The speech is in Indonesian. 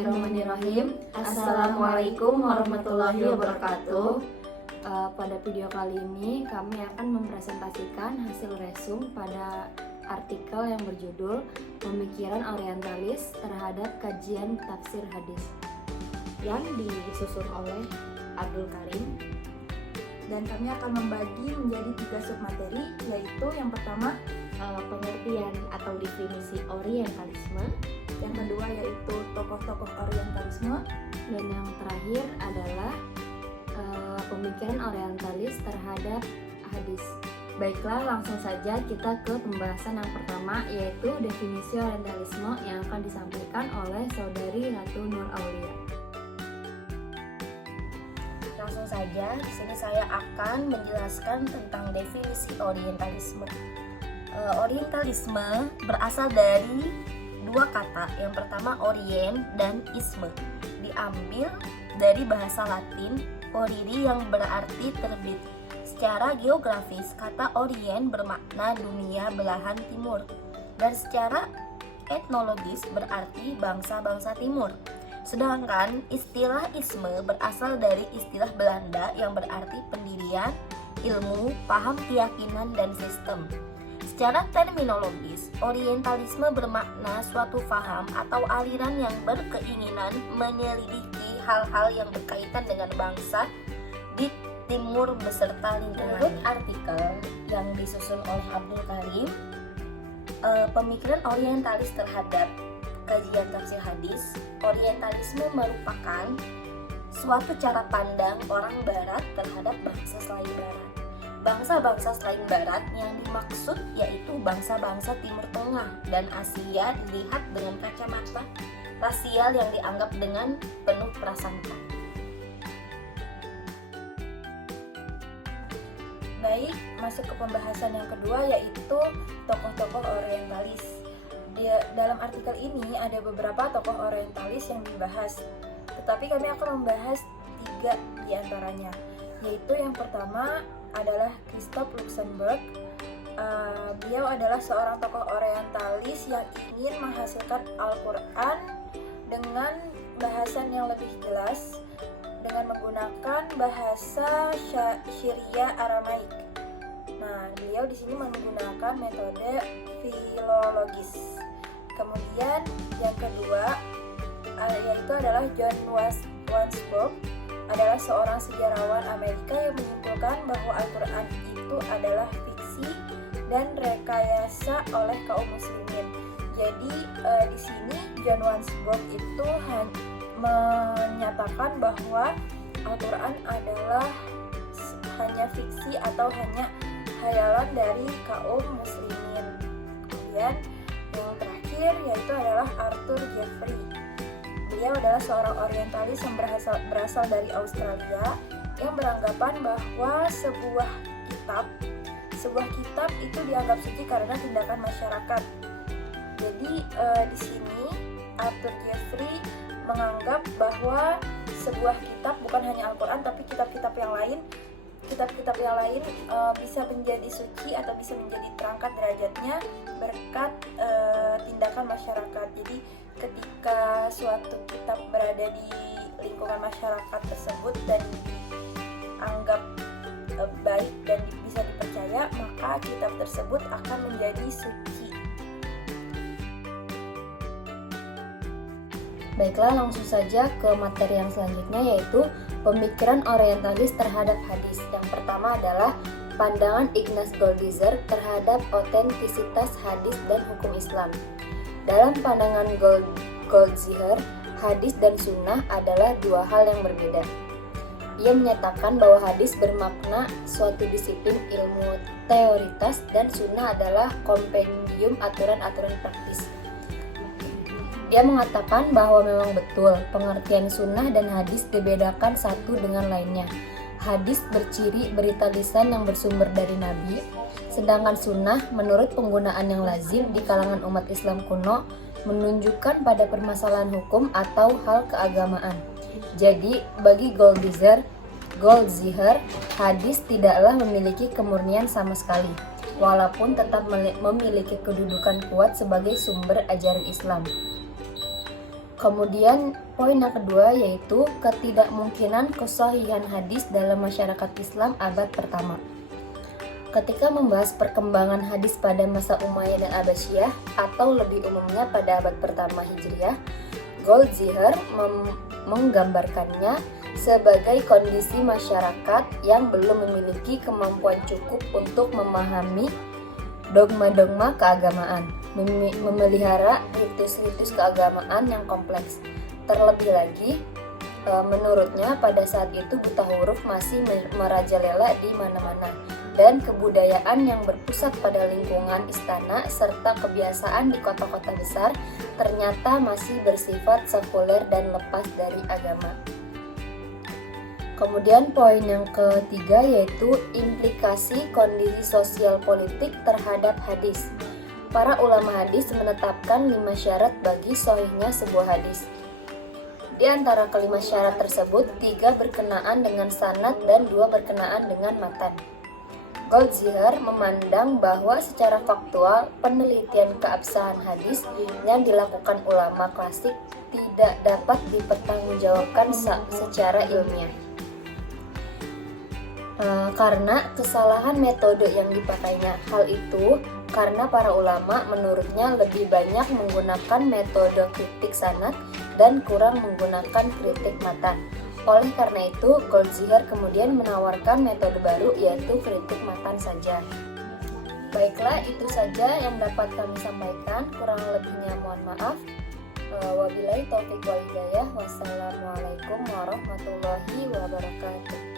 Bismillahirrahmanirrahim. Assalamualaikum warahmatullahi wabarakatuh. Pada video kali ini kami akan mempresentasikan hasil resum pada artikel yang berjudul Pemikiran Orientalis terhadap Kajian Tafsir Hadis yang disusun oleh Abdul Karim. Dan kami akan membagi menjadi 3 submateri, yaitu yang pertama pengertian atau definisi Orientalisme, yang kedua yaitu tokoh-tokoh Orientalisme, dan yang terakhir adalah pemikiran Orientalis terhadap hadis. Baiklah, langsung saja kita ke pembahasan yang pertama, yaitu definisi Orientalisme yang akan disampaikan oleh Saudari Ratu Nur Aulia. Langsung saja, di sini saya akan menjelaskan tentang definisi Orientalisme. Orientalisme berasal dari dua kata, yang pertama orient dan isme, diambil dari bahasa Latin oriri yang berarti terbit. Secara geografis, kata orient bermakna dunia belahan timur, dan secara etnologis berarti bangsa-bangsa timur. Sedangkan istilah isme berasal dari istilah Belanda yang berarti pendirian, ilmu, paham keyakinan, dan sistem. Secara terminologis, Orientalisme bermakna suatu faham atau aliran yang berkeinginan menyelidiki hal-hal yang berkaitan dengan bangsa di timur beserta lingkungan. Menurut artikel yang disusun oleh Abdul Karim, pemikiran orientalis terhadap kajian tafsir hadis, Orientalisme merupakan suatu cara pandang orang Barat terhadap bangsa selain Barat. Bangsa-bangsa selain Barat yang dimaksud yaitu bangsa-bangsa Timur Tengah dan Asia dilihat dengan kacamata rasial yang dianggap dengan penuh prasangka. Baik, masuk ke pembahasan yang kedua, yaitu tokoh-tokoh Orientalis. Dalam artikel ini ada beberapa tokoh Orientalis yang dibahas, tetapi kami akan membahas 3 diantaranya, yaitu yang pertama adalah Christoph Luxenberg. Beliau adalah seorang tokoh Orientalis yang ingin menghasilkan Al-Quran dengan bahasan yang lebih jelas dengan menggunakan bahasa Syria Aramaik. Nah, beliau di sini menggunakan metode filologis. Kemudian yang kedua yaitu adalah John Wadsworth, adalah seorang sejarawan Amerika yang menyimpulkan bahwa Al-Quran itu adalah fiksi dan rekayasa oleh kaum muslimin. Jadi di sini John Wadsworth itu menyatakan bahwa Al-Quran adalah hanya fiksi atau hanya khayalan dari kaum muslimin. Kemudian yang terakhir yaitu adalah Arthur Jeffrey. Beliau adalah seorang orientalis yang berasal dari Australia yang beranggapan bahwa sebuah kitab itu dianggap suci karena tindakan masyarakat. Jadi di sini Arthur Jeffrey menganggap bahwa sebuah kitab bukan hanya Al-Quran tapi kitab-kitab yang lain bisa menjadi suci atau bisa menjadi terangkat derajatnya berkat tindakan masyarakat. Jadi ketika suatu kitab berada di lingkungan masyarakat tersebut dan dianggap baik dan bisa dipercaya, maka kitab tersebut akan menjadi suci. Baiklah, langsung saja ke materi yang selanjutnya, yaitu pemikiran Orientalis terhadap hadis. Yang pertama adalah pandangan Ignaz Goldziher terhadap otentisitas hadis dan hukum Islam. Dalam pandangan Goldziher, hadis dan sunnah adalah dua hal yang berbeda. Ia menyatakan bahwa hadis bermakna suatu disiplin ilmu teoritas dan sunnah adalah kompendium aturan-aturan praktis. Dia mengatakan bahwa memang betul pengertian sunnah dan hadis dibedakan satu dengan lainnya. Hadis berciri berita lisan yang bersumber dari Nabi, sedangkan sunnah menurut penggunaan yang lazim di kalangan umat Islam kuno menunjukkan pada permasalahan hukum atau hal keagamaan. Jadi bagi Goldziher, hadis tidaklah memiliki kemurnian sama sekali, walaupun tetap memiliki kedudukan kuat sebagai sumber ajaran Islam. Kemudian poin yang kedua yaitu ketidakmungkinan kesahihan hadis dalam masyarakat Islam abad pertama. Ketika membahas perkembangan hadis pada masa Umayyah dan Abbasiyah atau lebih umumnya pada abad pertama Hijriah, Goldziher menggambarkannya sebagai kondisi masyarakat yang belum memiliki kemampuan cukup untuk memahami dogma-dogma keagamaan, memelihara ritus-ritus keagamaan yang kompleks. Terlebih lagi, menurutnya pada saat itu buta huruf masih merajalela di mana-mana, dan kebudayaan yang berpusat pada lingkungan istana serta kebiasaan di kota-kota besar ternyata masih bersifat sekuler dan lepas dari agama. Kemudian poin yang ketiga yaitu implikasi kondisi sosial politik terhadap hadis. Para ulama hadis menetapkan 5 syarat bagi sahihnya sebuah hadis. Di antara kelima syarat tersebut, 3 berkenaan dengan sanad dan 2 berkenaan dengan matan. Goldziher memandang bahwa secara faktual penelitian keabsahan hadis yang dilakukan ulama klasik tidak dapat dipertanggungjawabkan secara ilmiah. Karena kesalahan metode yang dipakainya. Hal itu karena para ulama menurutnya lebih banyak menggunakan metode kritik sanad dan kurang menggunakan kritik matan. Oleh karena itu, Goldziher kemudian menawarkan metode baru yaitu kritik matan saja. Baiklah, itu saja yang dapat kami sampaikan. Kurang lebihnya mohon maaf. Wabillahi taufiq wal hidayah. Wassalamualaikum warahmatullahi wabarakatuh.